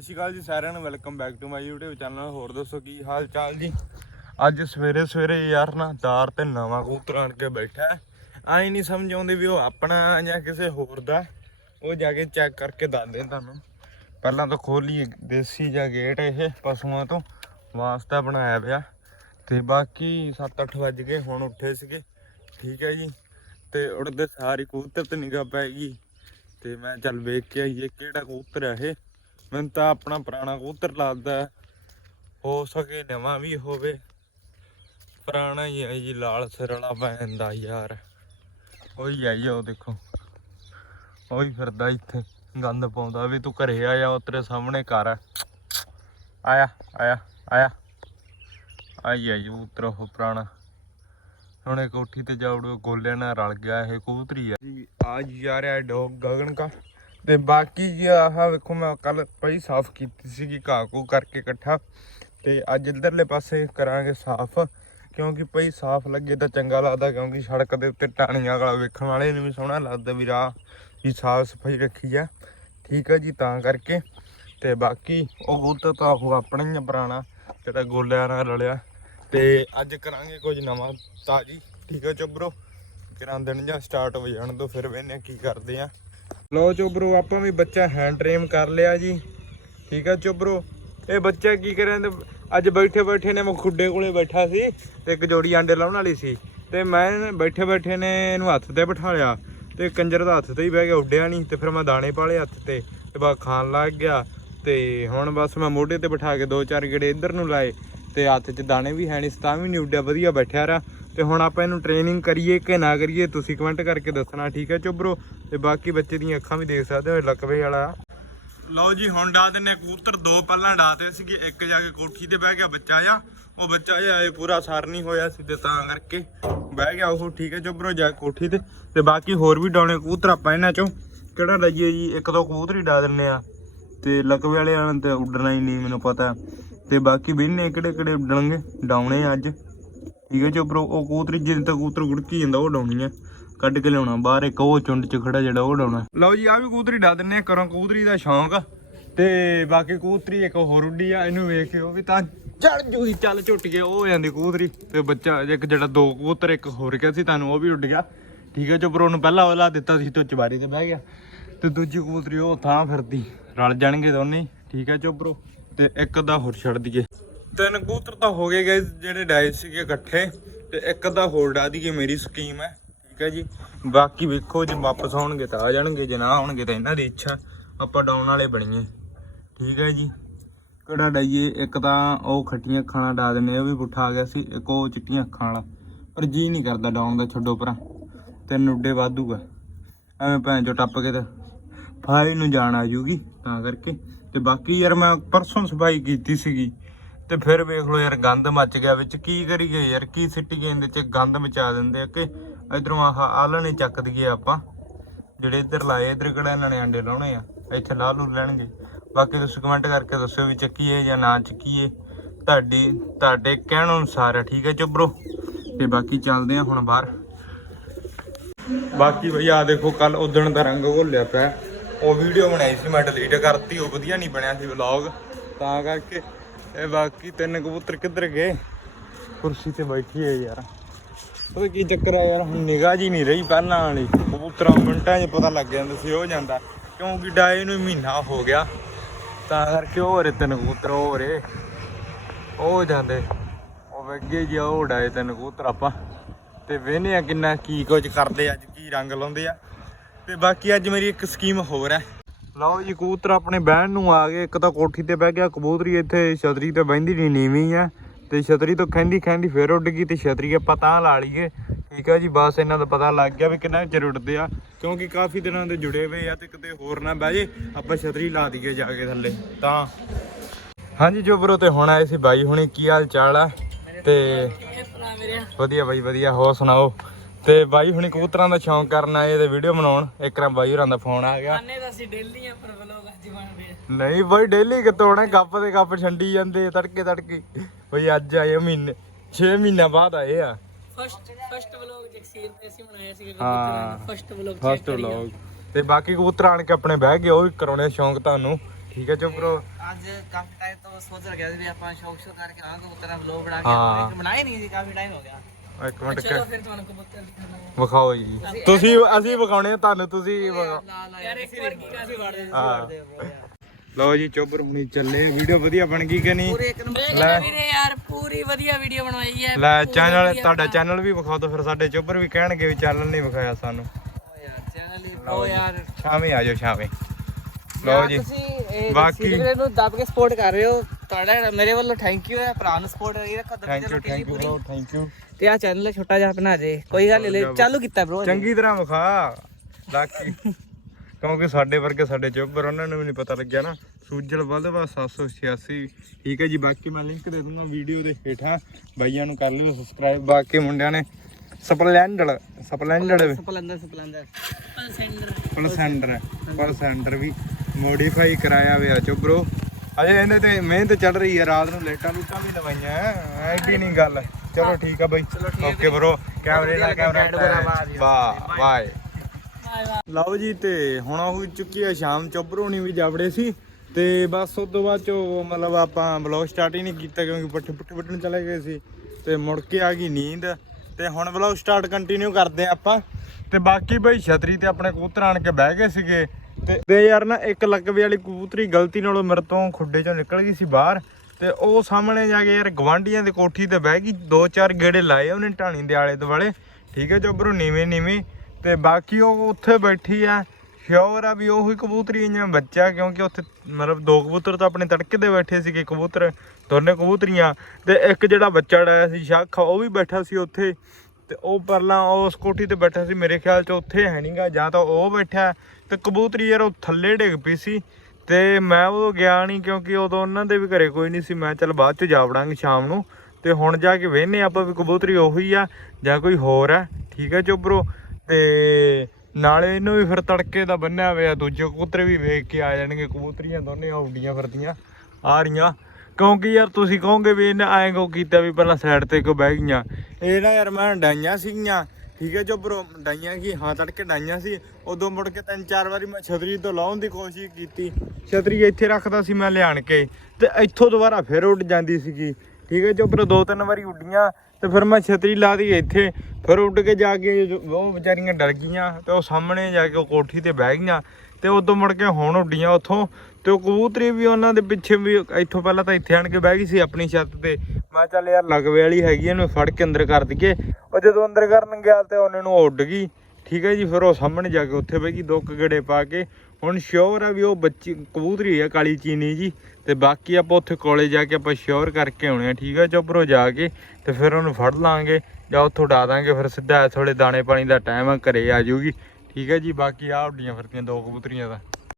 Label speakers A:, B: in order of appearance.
A: ਸਤਿ ਸ਼੍ਰੀ ਅਕਾਲ ਜੀ ਸਾਰਿਆਂ ਨੂੰ welcome back to my YouTube channel ਹੋਰ ਦੱਸੋ ਕੀ ਹਾਲ ਚਾਲ ਜੀ? ਅੱਜ ਸਵੇਰੇ ਸਵੇਰੇ ਯਾਰ ਨਾ ਦਾਰ ਤੇ ਨਵਾਂ ਕਬੂਤਰ ਆਣ ਕੇ ਬੈਠਾ ਆਈ ਨਹੀਂ ਸਮਝ ਆਉਂਦੀ ਵੀ ਉਹ ਆਪਣਾ ਜਾਂ ਕਿਸੇ ਹੋਰ ਦਾ। ਉਹ ਜਾ ਕੇ ਚੈੱਕ ਕਰਕੇ ਦੱਸਦੇ ਤੁਹਾਨੂੰ। ਪਹਿਲਾਂ ਤਾਂ ਖੋਲੀਏ ਦੇਸੀ ਜਾਂ ਗੇਟ ਇਹ, ਪਸ਼ੂਆਂ ਤੋਂ। ਵਾਸਤਾ ਬਣਾਇਆ ਪਿਆ। ਤੇ ਬਾਕੀ 7-8 ਵੱਜ ਗਏ, ਹੁਣ ਉੱਠੇ ਸੀਗੇ। ਠੀਕ ਹੈ ਜੀ। ਤੇ ਉੜਦੇ ਸਾਰੀ ਕਬੂਤਰ ਤੇ ਨਿਗਾ ਪੈ ਗਈ। ਤੇ ਮੈਂ ਚੱਲ ਵੇਖ ਕੇ ਆਈਏ ਕਿਹੜਾ ਕਬੂਤਰ ਹੈ ਇਹ। ਮੈਨੂੰ ਤਾਂ ਆਪਣਾ ਪੁਰਾਣਾ ਕਬੂਤਰ ਲੱਗਦਾ ਹੋ। ਸਕੇ ਨਵਾਂ ਵੀ ਹੋਵੇ। ਪੁਰਾਣਾ ਹੀ ਹੈ ਜੀ, ਲਾਲ ਸਿਰ ਵਾਲਾ ਪੈਂਦਾ ਯਾਰ। ਉਹੀ ਆਈ ਉਹ ਦੇਖੋ। ਉਹੀ ਫਿਰਦਾ ਇੱਥੇ, ਗੰਦ ਪਾਉਂਦਾ ਵੀ ਤੂੰ ਘਰੇ ਆਇਆ ਉਹ ਤੇਰੇ ਸਾਹਮਣੇ ਘਰ ਆ ਆਇਆ ਆਇਆ ਆਇਆ। ਆਈ ਆਈ ਉਤਰ ਉਹ ਪੁਰਾਣਾ। ਹੁਣ ਕੋਠੀ ਤੇ ਜਾਉੜੋ ਗੋਲਿਆਂ ਨਾਲ ਰਲ ਗਿਆ ਇਹ ਕਬੂਤਰੀ ਆ ਜੀ ਅੱਜ ਜਾ ਰਿਹਾ ਡੌਗ ਗਗਨ ਕਾ। ਤੇ ਬਾਕੀ ਜੀ ਆਹ ਵੇਖੋ ਮੈਂ ਕੱਲ ਪਈ ਸਾਫ਼ ਕੀਤੀ ਸੀਗੀ ਘਾਹ ਕੂ ਕਰਕੇ ਇਕੱਠਾ। ਤੇ ਅੱਜ ਇਧਰਲੇ ਪਾਸੇ ਕਰਾਂਗੇ ਸਾਫ਼, ਕਿਉਂਕਿ ਪਈ ਸਾਫ਼ ਲੱਗੇ ਤਾਂ ਚੰਗਾ ਲੱਗਦਾ, ਕਿਉਂਕਿ ਸੜਕ ਦੇ ਉੱਤੇ ਟਾਣੀਆਂ ਵਾਲਾ ਵੇਖਣ ਵਾਲੇ ਨੂੰ ਵੀ ਸੋਹਣਾ ਲੱਗਦਾ ਵੀ ਰਾਹ ਵੀ ਸਾਫ਼ ਸਫ਼ਾਈ ਰੱਖੀ ਆ। ਠੀਕ ਆ ਜੀ, ਤਾਂ ਕਰਕੇ। ਤੇ ਬਾਕੀ ਉਹ ਕਬੂਤਰ ਤਾਂ ਉਹ ਆਪਣਾ ਹੀ ਆ ਪੁਰਾਣਾ ਜਿਹੜਾ ਗੋਲਿਆਂ ਨਾਲ ਰਲਿਆ। ਤੇ ਅੱਜ ਕਰਾਂਗੇ ਕੁਝ ਨਵਾਂ ਤਾਜੀ। ਠੀਕ ਆ ਚੋਬਰੋ ਕਿਰਾਂ ਦਿਨ ਜਾਂ ਸਟਾਰਟ ਹੋ ਜਾਣ ਤੋਂ ਫਿਰ ਵੇਨੇ ਕੀ ਕਰਦੇ ਆ। ਲਓ ਚੋਬਰੋ ਆਪਾਂ ਵੀ ਬੱਚਾ ਹੈਂਡ ਟ੍ਰੇਮ ਕਰ ਲਿਆ ਜੀ। ਠੀਕ ਆ ਚੋਬਰੋ ਇਹ ਬੱਚਾ ਕੀ ਕਰਿਆ ਅੱਜ ਬੈਠੇ ਬੈਠੇ ਨੇ, ਮੈਂ ਖੁੱਡੇ ਕੋਲੇ ਬੈਠਾ ਸੀ ਤੇ ਇੱਕ ਜੋੜੀ ਆਂਡੇ ਲਾਉਣ ਵਾਲੀ ਸੀ। ਤੇ ਮੈਂ ਬੈਠੇ ਬੈਠੇ ਨੇ, ਇਹਨੂੰ ਹੱਥ ਤੇ ਬਿਠਾ ਲਿਆ ਤੇ ਕੰਜਰ ਦਾ ਹੱਥ ਤੇ ਹੀ ਬਹਿ ਗਿਆ, ਉੱਡਿਆ ਨਹੀਂ। ਤੇ ਫਿਰ ਮੈਂ ਦਾਣੇ ਪਾਲੇ ਹੱਥ ਤੇ ਤੇ ਬਾ ਖਾਣ ਲੱਗ ਗਿਆ। ਤੇ ਹੁਣ ਬਸ ਮੈਂ ਮੋਢੇ ਤੇ ਬਿਠਾ ਕੇ ਦੋ ਚਾਰ ਗੇੜੇ ਇੱਧਰ ਨੂੰ ਲਾਏ ਤੇ ਹੱਥ 'ਚ ਦਾਣੇ ਵੀ ਹੈ ਨਹੀਂ, ਤਾਂ ਵੀ ਨਹੀਂ ਉੱਡਿਆ, ਵਧੀਆ ਬੈਠਿਆ ਰਿਹਾ। ਤੇ ਹੁਣ ਆਪਾਂ ਇਹਨੂੰ ਟ੍ਰੇਨਿੰਗ ਕਰੀਏ ਕਿ ਨਾ ਕਰੀਏ, ਤੁਸੀਂ ਕਮੈਂਟ ਕਰਕੇ ਦੱਸਣਾ, ਠੀਕ ਹੈ ਚੋਬਰੋ ਤੇ ਬਾਕੀ ਬੱਚੇ ਦੀਆਂ ਅੱਖਾਂ ਵੀ ਦੇਖ ਸਕਦੇ ਹੋ ਲਕਵੇ ਵਾਲਾ। ਲਓ ਜੀ, ਹੁਣ ਡਾ ਦਿੰਨੇ ਕਬੂਤਰ। ਦੋ ਪਹਿਲਾਂ ਡਾਤੇ ਸੀਗੇ, ਇੱਕ ਜਾ ਕੇ ਕੋਠੀ ਤੇ ਬਹਿ ਗਿਆ ਬੱਚਾ ਆ ਉਹ ਬੱਚਾ ਜਿਹਾ ਇਹ ਪੂਰਾ ਸਰ ਨਹੀਂ ਹੋਇਆ ਸੀ ਤੇ ਤਾਂ ਕਰਕੇ ਬਹਿ ਗਿਆ ਉਹ, ਠੀਕ ਹੈ ਚੋਬਰੋ ਜਾ ਕੋਠੀ ਤੇ। ਤੇ ਬਾਕੀ ਹੋਰ ਵੀ ਡਾਉਣੇ ਕਬੂਤਰ ਆਪਾਂ ਇਹਨਾਂ ਚੋਂ। ਕਿਹੜਾ ਲਈਏ ਜੀ, ਇੱਕ ਦੋ ਕਬੂਤਰ ਹੀ ਡਾ ਦਿੰਨੇ ਆ ਤੇ ਲਕਵੇ ਵਾਲੇ ਵਾਲਾਂ ਤੇ ਉੱਡਣਾ ਹੀ ਨਹੀਂ, ਮੈਨੂੰ ਪਤਾ। ਤੇ ਬਾਕੀ ਬਿੰਨੇ ਕਿਹੜੇ ਕਿਹੜੇ ਉੱਡਣਗੇ, ਡਾਉਣੇ ਆ ਅੱਜ। ਠੀਕ ਹੈ ਚੋਬਰੋ ਉਹ ਕਬੂਤਰੀ ਜਿੰਨ ਤੱਕ ਕਬੂਤਰ ਗੁੜਕੀ ਜਾਂਦਾ, ਉਹ ਡਾਉਣੀ ਆ। ਕੱਢ ਕੇ ਲਿਆਉਣਾ, ਬਾਹਰ ਇੱਕ ਉਹ ਚੁੰਡ ਚ ਖੜਾ ਜਿਹੜਾ, ਉਹ ਡਾਉਣਾ। ਲਓ ਜੀ ਆ ਵੀ ਕਬੂਤਰੀ ਡਾ ਦਿੰਨੇ ਆ ਕਰੋ ਕਬੂਤਰੀ ਦਾ ਸ਼ੌਂਕ ਤੇ ਬਾਕੀ ਕਬੂਤਰੀ ਇੱਕ ਹੋਰ ਉੱਡੀ ਆ, ਇਹਨੂੰ ਵੇਖ ਕੇ ਉਹ ਵੀ ਤਾਂ ਚੜ ਜੂਗੀ ਚੱਲ ਝੁੱਟ ਗਿਆ, ਉਹ ਹੋ ਜਾਂਦੀ ਕੂਤਰੀ। ਤੇ ਬੱਚਾ, ਇੱਕ ਜਿਹੜਾ ਦੋ ਕਬੂਤਰ ਇੱਕ ਹੋਰ ਗਿਆ ਸੀ, ਤੁਹਾਨੂੰ ਉਹ ਵੀ ਉੱਡ ਗਿਆ। ਠੀਕ ਹੈ ਚੋਬਰੋ ਨੂੰ ਪਹਿਲਾਂ ਉਹਲਾ ਦਿੱਤਾ ਸੀ ਤੋਂ ਚਬਾਰੇ ਤੇ ਬਹਿ ਗਿਆ। ਤੇ ਦੂਜੀ ਕਬੂਤਰੀ ਉਹ ਥਾਂ ਫਿਰਦੀ, ਰਲ ਜਾਣਗੇ ਦੋਨੇ ਠੀਕ ਹੈ ਚੋਬਰੋ ਤੇ ਇੱਕ ਦਾ ਹੋਰ ਛੱਡ ਦਈਏ। ਤਿੰਨ ਕਬੂਤਰ ਤਾਂ ਹੋ ਗਏ ਗਏ ਜਿਹੜੇ ਡਾਏ ਸੀਗੇ ਇਕੱਠੇ ਤੇ ਇੱਕ ਦਾ ਹੋਰ ਡਾ ਦਈਏ, ਮੇਰੀ ਸਕੀਮ ਹੈ। ਠੀਕ ਹੈ ਜੀ। ਬਾਕੀ ਵੇਖੋ, ਜੇ ਵਾਪਸ ਆਉਣਗੇ ਤਾਂ ਆ ਜਾਣਗੇ, ਜੇ ਨਾ ਆਉਣਗੇ ਤਾਂ ਇਹਨਾਂ ਦੀ ਇੱਛਾ ਆਪਾਂ ਡਾਉਣ ਵਾਲੇ ਬਣੀਏ। ਠੀਕ ਹੈ ਜੀ। ਕਿਹੜਾ ਡਾਈਏ? ਇੱਕ ਤਾਂ ਉਹ ਖੱਟੀਆਂ ਅੱਖਾਂ ਵਾਲਾ ਡਾ ਦਿੰਨੇ ਉਹ ਵੀ ਪੁੱਠਾ ਆ ਗਿਆ ਸੀ। ਇੱਕ ਉਹ ਚਿੱਟੀਆਂ ਅੱਖਾਂ ਵਾਲਾ। ਪਰ ਜੀ ਨਹੀਂ ਕਰਦਾ ਡਾਉਣ ਦਾ, ਛੱਡੋ ਪਰਾਂ ਤਿੰਨ ਉੱਡੇ ਵਾਧੂਗਾ। ਐਵੇਂ ਭੈਣ ਚੋ ਟੱਪ ਕੇ ਤਾਂ ਫਾਇਲ ਨੂੰ ਜਾਣ ਆ ਜੂਗੀ, ਤਾਂ ਕਰਕੇ। ਤੇ ਬਾਕੀ ਯਾਰ ਮੈਂ ਪਰਸੋਂ ਸਫ਼ਾਈ ਕੀਤੀ ਸੀਗੀ। ਤੇ ਫਿਰ ਵੇਖ ਲਓ ਯਾਰ, ਗੰਦ ਮੱਚ ਗਿਆ ਵਿੱਚ। ਕੀ ਕਰੀਏ ਯਾਰ, ਕੀ ਸਿੱਟੀ ਗਏ ਇਹਦੇ ਚ? ਗੰਦ ਮਚਾ ਦਿੰਦੇ ਆ ਕਿ ਇਧਰੋਂ ਆਹ ਆਲਣੇ ਚੱਕ ਦਈਏ ਆਪਾਂ। ਜਿਹੜੇ ਇੱਧਰ ਲਾਏ, ਇੱਧਰ ਕਿਹੜਾ ਇਹਨਾਂ ਨੇ ਅੰਡੇ ਲਾਉਣੇ ਆ? ਇੱਥੇ ਲਾ ਲੂ ਲੈਣਗੇ। ਬਾਕੀ ਤੁਸੀਂ ਕਮੈਂਟ ਕਰਕੇ ਦੱਸਿਓ ਵੀ ਚੱਕੀਏ ਜਾਂ ਨਾ ਚੱਕੀਏ। ਤੁਹਾਡੀ, ਤੁਹਾਡੇ ਕਹਿਣ ਅਨੁਸਾਰ ਹੈ ਠੀਕ ਹੈ ਚੁੱਬਰੋ ਤੇ ਬਾਕੀ ਚੱਲਦੇ ਆ ਹੁਣ ਬਾਹਰ। ਬਾਕੀ ਭਈ ਆ ਦੇਖੋ ਕੱਲ ਉਦਣ ਦਾ ਰੰਗ ਘੋਲਿਆ ਪਿਆ। ਉਹ ਵੀਡੀਓ ਬਣਾਈ ਸੀ, ਮੈਂ ਡਿਲੀਟ ਕਰਤੀ, ਉਹ ਵਧੀਆ ਨਹੀਂ ਬਣਿਆ ਸੀ ਵਲੌਗ ਤਾਂ ਕਰਕੇ ਇਹ ਬਾਕੀ ਤਿੰਨ ਕਬੂਤਰ ਕਿੱਧਰ ਗਏ? ਕੁਰਸੀ ਤੇ ਬੈਠੀ ਹੈ ਯਾਰ। ਪਤਾ ਕੀ ਚੱਕਰ ਆ ਯਾਰ, ਹੁਣ ਨਿਗਾਹ ਜੀ ਨਹੀਂ ਰਹੀ ਪਹਿਲਾਂ ਵਾਲੀ। ਕਬੂਤਰਾਂ ਮਿੰਟਾਂ 'ਚ ਪਤਾ ਲੱਗ ਜਾਂਦਾ ਸੀ ਉਹ ਜਾਂਦਾ। ਕਿਉਂਕਿ ਡਾਏ ਨੂੰ ਮਹੀਨਾ ਹੋ ਗਿਆ। ਤਾਂ ਕਰਕੇ ਉਹ ਰੇ ਤਿੰਨ ਕਬੂਤਰ ਉਹ ਰੇ ਉਹ ਜਾਂਦੇ। ਉਹ ਵੇਗੇ ਜੀ, ਉਹ ਡਾਏ ਤਿੰਨ ਕਬੂਤਰ ਆਪਾਂ। ਤੇ ਵੇਹਨੇ ਆ ਕਿੰਨਾ ਕੀ ਕੁਝ ਕਰਦੇ ਅੱਜ ਕੀ ਰੰਗ ਲਾਉਂਦੇ ਆ। ਤੇ ਬਾਕੀ ਅੱਜ ਮੇਰੀ ਇੱਕ ਸਕੀਮ ਹੋਰ ਹੈ। ਲਓ ਜੀ ਕਬੂਤਰ ਆਪਣੇ ਬਹਿਣ ਨੂੰ ਆ ਗਏ। ਇੱਕ ਤਾਂ ਕੋਠੀ ਤੇ ਬਹਿ ਗਿਆ ਕਬੂਤਰੀ ਇੱਥੇ ਛਤਰੀ ਤੇ ਬਹਿੰਦੀ ਨਹੀਂ ਨੀਵੀਂ ਆ। ਤੇ ਛਤਰੀ ਤੋਂ ਖੈਂਦੀ ਖੈਂਦੀ ਫੇਰ ਉੱਡ ਗਈ ਤੇ ਛਤਰੀ ਆਪਾਂ ਤਾਂ ਲਾ ਲਈਏ। ਠੀਕ ਆ ਜੀ ਬਸ ਇਹਨਾਂ ਦਾ ਪਤਾ ਲੱਗ ਗਿਆ ਵੀ ਕਿੰਨਾ ਚਿਰ ਉੱਡਦੇ ਆ। ਕਿਉਂਕਿ ਕਾਫੀ ਦਿਨਾਂ ਦੇ ਜੁੜੇ ਹੋਏ ਆ ਤੇ ਕਿਤੇ ਹੋਰ ਨਾ ਬਹਿ ਜੇ ਆਪਾਂ ਛਤਰੀ ਲਾ ਦਈਏ ਜਾ ਕੇ ਥੱਲੇ ਤਾਂ। ਹਾਂਜੀ ਜੋਬਰੋ ਤੇ ਹੁਣ ਆਏ ਸੀ ਬਾਈ ਹੁਣੀ ਕੀ ਹਾਲ ਚਾਲ ਆ? ਤੇ ਵਧੀਆ ਬਾਈ ਵਧੀਆ ਹੋਰ ਸੁਣਾਓ? ਤੇ ਬਾਈ ਹੁਣੀ ਕਬੂਤਰਾਂ ਦਾ ਸ਼ੌਂਕ ਕਰਨ ਆਏ ਤੇ ਵੀਡੀਓ ਬਣਾਉਣ। ਇੱਕ ਰਾਂ ਬਾਈ ਹੋਰਾਂ ਦਾ ਫੋਨ ਆ ਗਿਆ।
B: ਆਨੇ ਤਾਂ ਅਸੀਂ ਡੇਲੀ ਆ ਪਰ ਵਲੋਗ ਅੱਜ ਬਣ ਰਿਹਾ
A: ਨਹੀਂ ਬਾਈ ਡੇਲੀ ਕਿਤੋਂ ਆਉਣਾ? ਗੱਪ ਦੇ ਗੱਪ ਛੰਡੀ ਜਾਂਦੇ ਤੜਕੇ ਤੜਕੇ। ਬਈ ਅੱਜ ਆਏ ਮਹੀਨੇ 6 ਮਹੀਨਿਆਂ ਬਾਅਦ ਆਏ ਆ।
B: ਫਸਟ ਫਸਟ ਵਲੋਗ ਜਗਸੀਰ ਤੇ ਅਸੀਂ ਬਣਾਇਆ ਸੀ
A: ਹਾਂ।
B: ਫਸਟ ਵਲੋਗ
A: ਫਸਟ ਵਲੌਗ ਤੇ ਬਾਕੀ ਕਬੂਤਰ ਆਣ ਕੇ ਆਪਣੇ ਬਹਿ ਗਏ ਉਹ ਵੀ ਕਰਾਉਣੇ ਸ਼ੌਂਕ ਤੁਹਾਨੂੰ। ਠੀਕ ਹੈ ਚੋਬਰੋ
C: ਅੱਜ ਕਾਫੀ ਟਾਈਮ ਤੋਂ ਸੋਚ ਰਿਹਾ ਸੀ ਵੀ ਆਪਾਂ ਸ਼ੌਕ ਸ਼ੌਕ ਕਰਕੇ ਆਵਾਂਗੇ ਉਤਰਾ ਵਲੋਗ ਬਣਾ ਕੇ। ਬਣਾਏ ਨਹੀਂ ਸੀ ਕਾਫੀ ਟਾਈਮ ਹੋ ਗਿਆ।
A: ਇੱਕ ਮਿੰਟ
B: ਚਲੋ ਫਿਰ ਤੁਹਾਨੂੰ ਕਬੂਤਰ ਦਿਖਾਉਣਾ
A: ਵਿਖਾਓ ਜੀ। ਤੁਸੀਂ ਅਸੀਂ ਵਿਖਾਉਣੇ ਆ ਤੁਹਾਨੂੰ ਤੁਸੀਂ ਵਿਖਾਓ।
C: ਲਾ ਲਾ
B: ਯਾਰ ਇੱਕ ਵਾਰ ਕੀ ਕਰ
A: ਹਾਂ। ਲਓ ਜੀ ਚੋਬਰ ਹੁਣੀ ਚੱਲੇ। ਵੀਡੀਓ ਵਧੀਆ ਬਣ ਗਈ ਕਿ ਨਹੀਂ?
C: ਪੂਰੇ ਇੱਕ ਨੰਬਰ
B: ਦੇਖ ਲੈ। ਵੀਰੇ ਯਾਰ ਪੂਰੀ ਵਧੀਆ ਵੀਡੀਓ ਬਣਵਾਈ ਹੈ
A: ਲੈ ਚੈਨਲ ਤੁਹਾਡਾ ਚੈਨਲ ਵੀ ਵਿਖਾਓ ਤਾਂ ਫਿਰ ਸਾਡੇ ਚੋਬਰ ਵੀ ਕਹਿਣਗੇ ਵੀ ਚੈਨਲ ਨਹੀਂ ਵਿਖਾਇਆ ਸਾਨੂੰ।
C: ਯਾਰ ਚੈਨਲ ਹੀ ਉਹ ਯਾਰ।
A: ਸ਼ਾਮੇ ਆ ਜਾਓ ਸ਼ਾਮੇ ਲਓ ਜੀ।
C: ਤੁਸੀਂ ਇਹ
A: ਬਾਕੀ-
C: ਬਾਕੀ ਨੂੰ ਦੱਬ ਕੇ ਸਪੋਰਟ ਕਰ ਰਹੇ ਹੋ। ਤੁਹਾਡਾ ਮੇਰੇ ਵੱਲੋਂ ਥੈਂਕ ਯੂ ਹੈ ਭਰਾ ਨੂੰ ਸਪੋਰਟ ਕਰੀ ਰੱਖੋ ਦੱਬੀ
A: ਥੈਂਕ ਯੂ
C: ਰੋਟੀ
A: ਥੈਂਕ ਯੂ
C: ਪੂਰੀ।
A: ਬ్రో ਥੈਂਕ ਯੂ
C: ਤੇ ਆ ਚੈਨਲ ਛੋਟਾ ਜਿਹਾ ਬਣਾ ਜੇ ਕੋਈ ਗੱਲ ਨਹੀਂ ਚਾਲੂ ਕੀਤਾ ਬ్రో
A: ਚੰਗੀ ਤਰ੍ਹਾਂ ਵਿਖਾ ਲਾਕੀ ਕਿਉਂਕਿ ਸਾਡੇ ਵਰਗੇ ਸਾਡੇ ਚੋਬਰ ਉਹਨਾਂ ਨੂੰ ਵੀ ਨਹੀਂ ਪਤਾ ਲੱਗਿਆ ਨਾ। ਸੂਜਲ ਬਲਵਾ 786 ਠੀਕ ਹੈ ਜੀ ਬਾਕੀ ਮੈਂ ਲਿੰਕ ਦੇ ਦੂੰਗਾ ਵੀਡੀਓ ਦੇ ਹੇਠਾਂ। ਬਾਈਆਂ ਨੂੰ ਕਰ ਲਿਓ ਸਬਸਕ੍ਰਾਈਬ ਬਾਕੀ ਮੁੰਡਿਆਂ ਨੇ ਸਪਲੈਂਡਰ ਸਪਲੈਂਡਰ
C: ਸਪਲੰਦਰ ਸਪਲੰਦਰ
B: ਸੈਂਡਰ
A: ਪਲਸੈਂਡਰ। ਪਲਸੈਂਡਰ ਵੀ। ਮੋਡੀਫਾਈ ਕਰਾਇਆ ਹੋਇਆ ਚੋਬਰੋ। ਅਜੇ ਇਹਦੇ ਤੇ ਮਿਹਨਤ ਚੱਲ ਰਹੀ ਹੈ ਰਾਤ ਨੂੰ ਲੇਟਾਂ ਲੂਟਾਂ ਵੀ ਲਵਾਈਆਂ ਐਡੀ ਨਹੀਂ ਗੱਲ। ਚਲੋ ਠੀਕ ਆ ਬਾਈ। ਓਕੇ ਬ్రో ਕੈਮਰੇ ਨਾਲ ਕੈਮਰਾ ਵਾਹ ਬਾਏ
B: ਬਾਏ ਬਾਏ
A: ਲਓ ਜੀ ਤੇ ਹੁਣ ਹੋ ਚੁੱਕੀ ਹੈ ਸ਼ਾਮ ਚੋਬਰੋ ਨਹੀਂ ਵੀ ਜਾਵੜੇ ਸੀ। ਤੇ ਬਸ ਉਸ ਤੋਂ ਬਾਅਦ ਚੋ ਮਤਲਬ ਆਪਾਂ ਬਲੌਗ ਸਟਾਰਟ ਹੀ ਨਹੀਂ ਕੀਤਾ ਕਿਉਂਕਿ ਪੱਠੇ ਪੁੱਠੇ ਵੱਢਣ ਚਲੇ ਗਏ ਸੀ। ਤੇ ਮੁੜ ਕੇ ਆ ਗਈ ਨੀਂਦ। ਤੇ ਹੁਣ ਬਲੌਗ ਸਟਾਰਟ ਕੰਟੀਨਿਊ ਕਰਦੇ ਆਪਾਂ। ਤੇ ਬਾਕੀ ਬਈ ਛਤਰੀ ਤੇ ਆਪਣੇ ਕਬੂਤਰ ਆਣ ਕੇ ਬਹਿ ਗਏ ਸੀਗੇ। ਤੇ ਯਾਰ ਨਾ ਇੱਕ ਲਕਵੇ ਵਾਲੀ ਕਬੂਤਰੀ ਗਲਤੀ ਨਾਲੋਂ ਮੇਰੇ ਤੋਂ ਖੁੱਡੇ ਚੋਂ ਨਿਕਲ ਗਈ ਸੀ ਬਾਹਰ ਤੇ ਉਹ ਸਾਹਮਣੇ ਜਾ ਕੇ ਯਾਰ ਗਵਾਂਡੀਆਂ ਦੀ ਕੋਠੀ ਤੇ ਬਹਿ ਗਈ, ਦੋ ਚਾਰ ਗੇੜੇ ਲਾਏ ਉਹਨੇ ਢਾਣੀ ਦੇ ਆਲੇ ਦੁਆਲੇ। ਠੀਕ ਹੈ ਚੋਬਰੋ ਨੀਵੇਂ ਨੀਵੇਂ ਤੇ ਬਾਕੀ ਉਹ ਉੱਥੇ ਬੈਠੀ ਆ। ਸ਼ੋਰ ਆ ਵੀ ਉਹੀ ਕਬੂਤਰੀ ਜਿਵੇਂ ਬੱਚਾ ਕਿਉਂਕਿ ਉੱਥੇ ਮਤਲਬ ਦੋ ਕਬੂਤਰ ਤਾਂ ਆਪਣੇ ਤੜਕੇ ਦੇ ਬੈਠੇ ਸੀਗੇ, ਕਬੂਤਰ, ਦੋਨੇ ਕਬੂਤਰੀਆਂ ਤੇ ਇੱਕ ਜਿਹੜਾ ਬੱਚਾ ਡਾਇਆ ਸੀ ਸ਼ੱਖ ਉਹ ਵੀ ਬੈਠਾ ਸੀ ਉੱਥੇ। ਤੇ ਉਹ ਪਰਲਾ ਉਸ ਕੋਠੀ ਤੇ ਬੈਠਾ ਸੀ, ਮੇਰੇ ਖਿਆਲ ਚ ਉੱਥੇ ਹੈ ਨਹੀਂਗਾ ਜਾਂ ਤਾਂ ਉਹ ਬੈਠਾ ਤੇ ਕਬੂਤਰੀ ਯਾਰ ਉਹ ਥੱਲੇ ਡਿੱਗ ਪਈ ਸੀ ਤੇ ਮੈਂ ਉਦੋਂ ਗਿਆ ਨਹੀਂ ਕਿਉਂਕਿ ਉਦੋਂ ਉਹਨਾਂ ਦੇ ਵੀ ਘਰੇ ਕੋਈ ਨਹੀਂ ਸੀ। ਮੈਂ ਚੱਲ ਬਾਅਦ ਚ ਜਾ ਵੜਾਂਗੇ ਸ਼ਾਮ ਨੂੰ ਤੇ ਹੁਣ ਜਾ ਕੇ ਵੇਹਨੇ ਆਪਾਂ ਵੀ ਕਬੂਤਰੀ ਉਹੀ ਆ ਜਾਂ ਕੋਈ ਹੋਰ ਆ। ਠੀਕ ਹੈ ਚੋਬਰੋ ਤੇ ਨਾਲੇ ਇਹਨੂੰ ਵੀ ਫਿਰ ਤੜਕੇ ਦਾ ਬੰਨਿਆ ਹੋਇਆ, ਦੂਜੇ ਕਬੂਤਰ ਵੀ ਵੇਖ ਕੇ ਆ ਜਾਣਗੇ। ਕਬੂਤਰੀਆਂ ਦੋਨੇ ਉੱਡੀਆਂ ਫਿਰਦੀਆਂ, ਆ ਰਹੀਆਂ। ਕਿਉਂਕਿ ਯਾਰ ਤੁਸੀਂ ਕਹੋਗੇ ਵੀ ਇਹਨੇ ਐਂ ਕੋ ਕੀਤਾ ਵੀ ਪਹਿਲਾਂ ਸਾਈਡ ਤੇ ਕੋ ਬਹਿ ਗਈਆਂ? ਇਹ ਨਾ ਯਾਰ ਮੈਂ ਡਾਈਆਂ ਸੀਗੀਆਂ, ਠੀਕ ਹੈ ਜੋ ਬਰੋ ਡਾਈਆਂ ਕੀ ਹਾਂ ਤੜਕੇ ਡਾਈਆਂ ਸੀ, ਉਦੋਂ ਮੁੜ ਕੇ ਤਿੰਨ ਚਾਰ ਵਾਰੀ ਮੈਂ ਛਤਰੀ ਤੋਂ ਲਾਉਣ ਦੀ ਕੋਸ਼ਿਸ਼ ਕੀਤੀ। ਛਤਰੀ ਇੱਥੇ ਰੱਖਦਾ ਸੀ ਮੈਂ ਲਿਆਣ ਕੇ, ਤੇ ਇੱਥੋਂ ਦੁਬਾਰਾ ਫਿਰ ਉੱਡ ਜਾਂਦੀ ਸੀਗੀ। ਠੀਕ ਹੈ ਜੋ ਪਰ ਦੋ ਤਿੰਨ ਵਾਰੀ ਉੱਡੀਆਂ, ਤੇ ਫਿਰ ਮੈਂ ਛਤਰੀ ਲਾ ਦੀ ਇੱਥੇ, ਫਿਰ ਉੱਡ ਕੇ ਜਾ ਕੇ ਉਹ ਵਿਚਾਰੀਆਂ ਡਰ ਗਈਆਂ, ਤੇ ਉਹ ਸਾਹਮਣੇ ਜਾ ਕੇ ਉਹ ਕੋਠੀ ਤੇ ਬਹਿ ਗਈਆਂ। ਤੇ ਉਦੋਂ ਮੁੜ ਕੇ ਹੁਣ ਉੱਡੀਆਂ ਉੱਥੋਂ ਤੇ ਉਹ ਕਬੂਤਰੀ ਵੀ ਉਹਨਾਂ ਦੇ ਪਿੱਛੇ ਵੀ ਇੱਥੋਂ ਪਹਿਲਾਂ ਤਾਂ ਇੱਥੇ ਆਣ ਕੇ ਬਹਿ ਗਈ ਸੀ ਆਪਣੀ ਛੱਤ ਤੇ। ਮੈਂ ਕਿਹਾ ਚੱਲ ਯਾਰ ਲਗਵੇ ਵਾਲੀ ਹੈਗੀ ਆ, ਇਹਨੂੰ ਫੜ ਕੇ ਅੰਦਰ ਕਰ ਦਈਏ। ਉਹ ਜਦੋਂ ਅੰਦਰ ਕਰਨ ਗਿਆ ਤੇ ਉਹਨਾਂ ਨੂੰ ਉੱਡ ਗਈ। ਠੀਕ ਹੈ ਜੀ ਫਿਰ ਉਹ ਸਾਹਮਣੇ ਜਾ ਕੇ ਉੱਥੇ ਬਹਿ ਗਈ ਦੋ ਕੁ ਗੇੜੇ ਪਾ ਕੇ। ਹੁਣ ਸ਼ੋਰ ਆ ਵੀ ਉਹ ਬੱਚੀ ਕਬੂਤਰੀ ਆ ਕਾਲੀ ਚੀਨੀ ਜੀ ਤੇ ਬਾਕੀ ਆਪਾਂ ਉੱਥੇ ਕੋਲੇ ਜਾ ਕੇ ਆਪਾਂ ਸ਼ੋਰ ਕਰਕੇ ਆਉਣੇ ਆ ਠੀਕ ਹੈ ਚੋਪਰੋ ਜਾ ਕੇ ਤੇ ਫਿਰ ਉਹਨੂੰ ਫੜ ਲਾਂਗੇ ਜਾਂ ਉੱਥੋਂ ਡਾ ਦਾਂਗੇ ਫਿਰ ਸਿੱਧਾ ਥੋੜੇ ਦਾਣੇ ਪਾਣੀ ਦਾ ਟਾਈਮ ਆ ਘਰੇ ਆ ਜਾਊਗੀ। ਠੀਕ ਹੈ ਜੀ ਬਾਕੀ ਆਹ ਉੱਡੀਆਂ ਫਿਰਦੀਆਂ ਦੋ ਕਬੂਤਰੀਆਂ ਦਾ